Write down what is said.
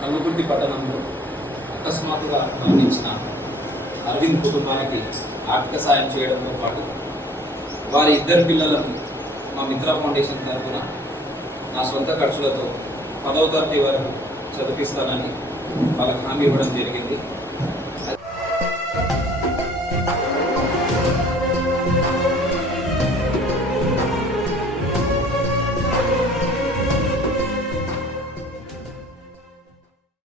కల్వకుర్తి పట్టణంలో అకస్మాత్తుగా మరణించిన అరవింద్ కుటుంబానికి ఆర్థిక సాయం చేయడంతో పాటు వారి ఇద్దరు పిల్లలను మా మిత్ర ఫౌండేషన్ తరఫున నా సొంత ఖర్చులతో 10వ తరగతి వరకు చదివిస్తానని వాళ్ళకి హామీ ఇవ్వడం జరిగింది.